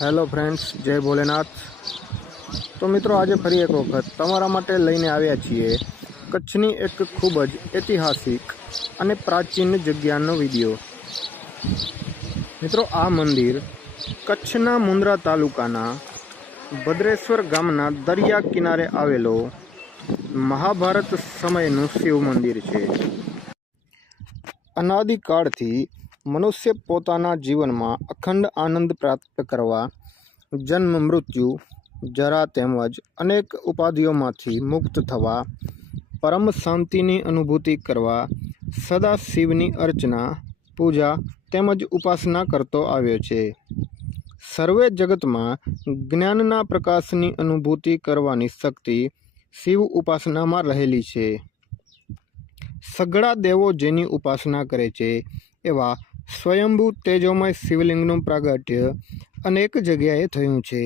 Hello friends, जय भोलेनाथ। तो मित्रों, आज फरी एक वखत तमारा माटे लईने आव्या छीए कच्छनी एक खूब ज ऐतिहासिक अने प्राचीन जग्यानो विडियो। मित्रों, आ मंदिर कच्छना मुंद्रा तालुकाना भद्रेश्वर गामना दरिया किनारे आवेलो महाभारत समयનું शिव मंदिर छे। अनादिकाळथी मनुष्य पोताना जीवनमां अखंड आनंद प्राप्त करवा जन्म मृत्यु जरा तेमज अनेक उपाधिओमांथी मुक्त थवा परम शांतिनी अनुभूति करवा सदा शिवनी अर्चना पूजा तेमज उपासना करतो आव्यो छे। सर्वे जगत में ज्ञानना प्रकाशनी अनुभूति करवानी शक्ति शिव उपासना में रहेली छे। सगळा देवो जेनी उपासना करे छे एवा स्वयंभू तेजोमय शिवलिंगનું प्रागट्य अनेक जग्याए थयुं छे।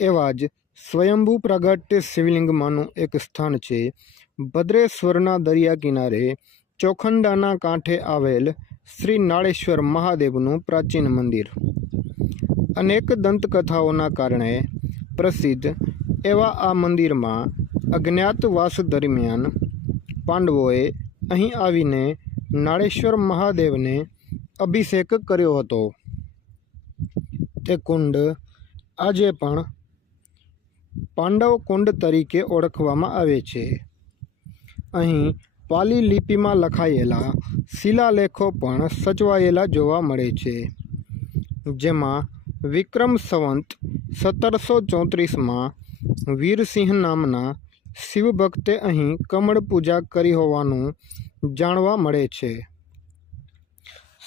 एवा ज स्वयंभू प्रागट्य शिवलिंगमांनुं एक स्थान छे भद्रेश्वरना दरिया किनारे चोखंडाना कांठे आवेल श्री नाळेश्वर महादेवનું प्राचीन मंदिर। अनेक दंतकथाओना कारणे प्रसिद्ध एवा आ मंदिरमां अज्ञातवास दरमियान पांडवोए અહીં આવીને નાળેશ્વર મહાદેવને અભિષેક કર્યો હતો। તે કુંડ આજે પણ પાંડવ કુંડ તરીકે ઓળખવામાં આવે છે। અહીં પાલી લિપિમાં લખાયેલા શિલાલેખો પણ સચવાયેલા જોવા મળે છે, જેમાં વિક્રમ સંવંત 1734માં વીરસિંહ નામના शिव भक्ते अहीं कमळ पूजा करी होवानुं जाणवा मळे छे।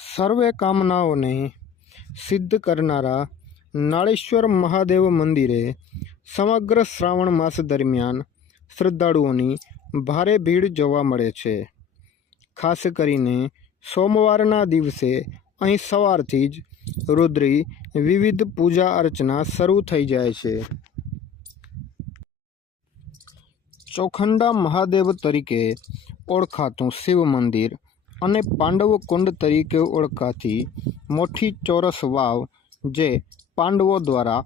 सर्वे कामनाओने सिद्ध करनारा नाळेश्वर महादेव मंदिरे समग्र श्रावण मास दरमियान श्रद्धाळुओनी भारे भीड़ जोवा मळे छे। खास करीने सोमवारना दिवसे अहीं सवारथी ज रुद्री विविध पूजा अर्चना शरू थई जाय छे। चोखंडा महादेव तरीके ओळखातुं शिव मंदिर अने पांडव कुंड तरीके ओळखाती मोटी चौरस वाव जे पांडवों द्वारा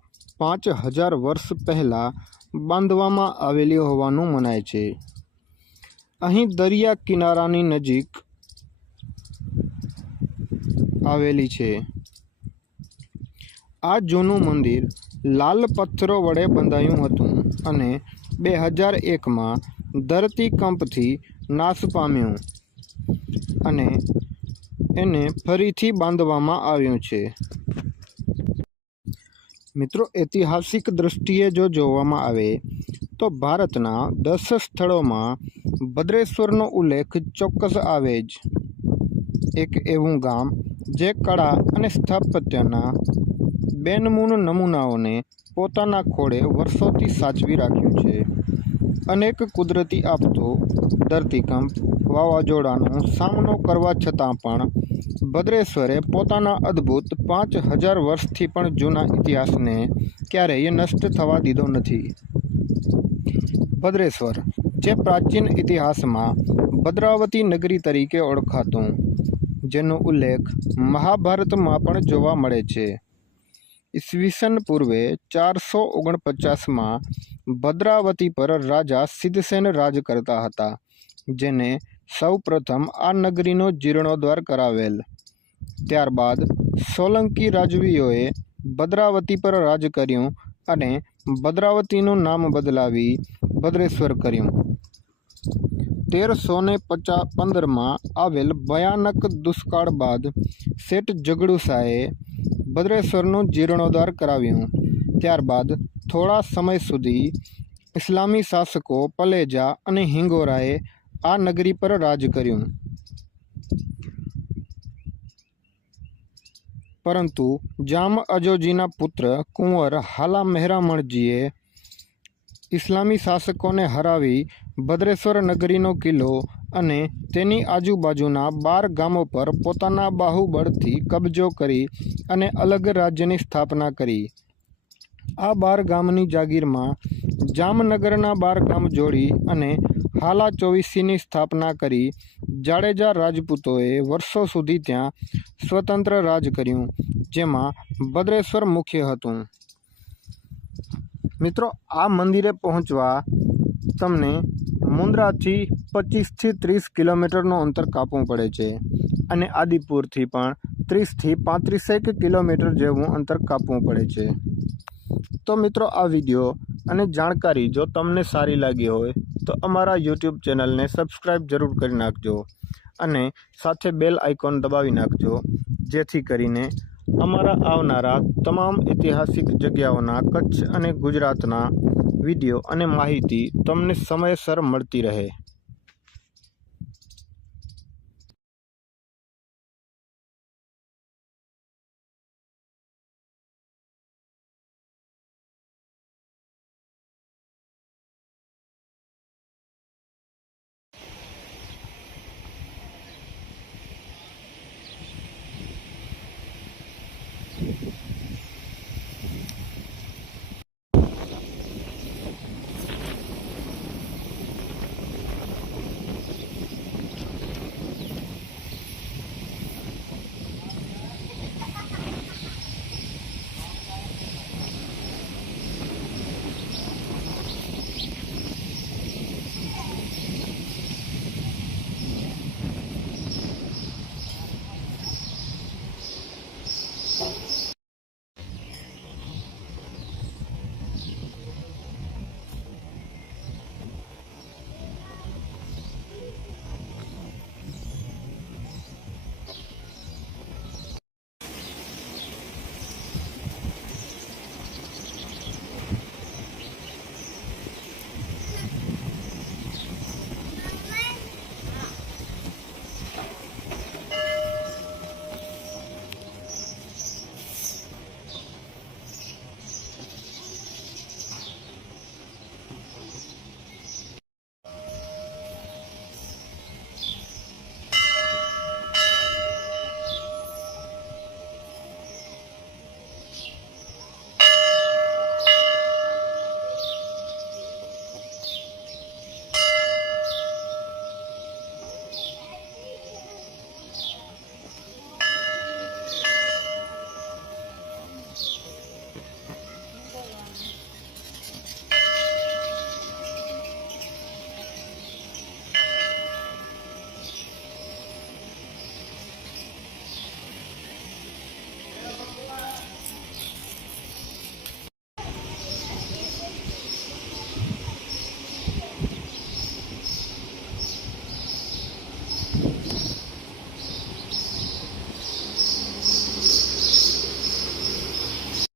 5000 वर्ष पहला बांधवामां आवेली होवानुं मनाय छे। अहीं दरिया किनारानी नजीक आवेली छे। आ जूनुं मंदिर लाल पत्थरों वडे बंधायुं हतुं अने 2001 में धरतीकंपथी नाश पाम्यो अने एने फरीथी बांधवामां आव्युं छे। मित्रों, ऐतिहासिक दृष्टिए जो जोवामां आवे तो भारतना 10 स्थलों में भद्रेश्वरनो उल्लेख चोक्कस आवे ज। एक एवं गाम जे कला अने स्थापत्यना बेनमून नमूनाओने पोताना खोड़े वर्षोथी साचवी राख्युं छे। अनेक कुदरती आपतो धरतीकंप वावाजोड़ानो सामनो करवा छतां पण भद्रेश्वरे पोताना अद्भुत 5000 वर्षथी पण जूना इतिहासने क्यारेय नष्ट थवा दीधो नथी। भद्रेश्वर जे प्राचीन इतिहासमां भद्रावती नगरी तरीके ओळखातुं, जेनो उल्लेख महाभारतमां पण जोवा मळे छे। ईस्वीसन पूर्वे 449 में भद्रावती पर राजा सिद्धसेन राज करता हता, जेने सौ प्रथम आ नगरीनो जीर्णोद्धार करावेल। त्यारबाद सोलंकी राजवीओए भद्रावती पर राज कर्युं अने भद्रावतीनुं नाम बदलावी भद्रेश्वर कर्युं। 1315 में आवेल भयानक दुष्काळ बाद सेठ जगड़ूशाए भद्रेश्वरનું जीर्णोद्धार कराव्युं। त्यारबाद थोड़ा समय सुधी इस्लामी शासको पलेजा अने हिंगोराए आ नगरी पर राज कर्युं, परंतु जाम अजोजीना पुत्र कुंवर हाला मेहरामणजीए इस्लामी शासकोने हरावी भद्रेश्वर नगरीनो किल्लो अने तेनी आजुबाजुना 12 गामों पर पोताना बाहुबळथी कब्जो करी अने अलग राज्यनी स्थापना करी। आ 12 गामनी जागीरमां जामनगरना 12 गाम जोड़ी अने हाला चौवीसीनी स्थापना करी। जाडेजा राजपूतोए वर्षों सुधी त्यां स्वतंत्र राज कर्युं। જેમાં ભદ્રેશ્વર મુખ્ય હતું। મિત્રો, આ મંદિરે પહોંચવા તમને મુન્દ્રાથી 25 થી 30 કિલોમીટરનું અંતર કાપવું પડે છે અને આદિપુરથી પણ 30 થી 35 કિલોમીટર જેવું અંતર કાપવું પડે છે। તો મિત્રો, આ વિડીયો અને જાણકારી જો તમને સારી લાગી હોય તો અમારા યુટ્યુબ ચેનલને સબસ્ક્રાઈબ જરૂર કરી નાખજો અને સાથે બેલ આઇકોન દબાવી નાખજો, જેથી કરીને અમારા આવનારા તમામ ઐતિહાસિક જગ્યાઓના કચ્છ અને ગુજરાતના વિડીયો અને માહિતી તમને સમયસર મળતી રહે।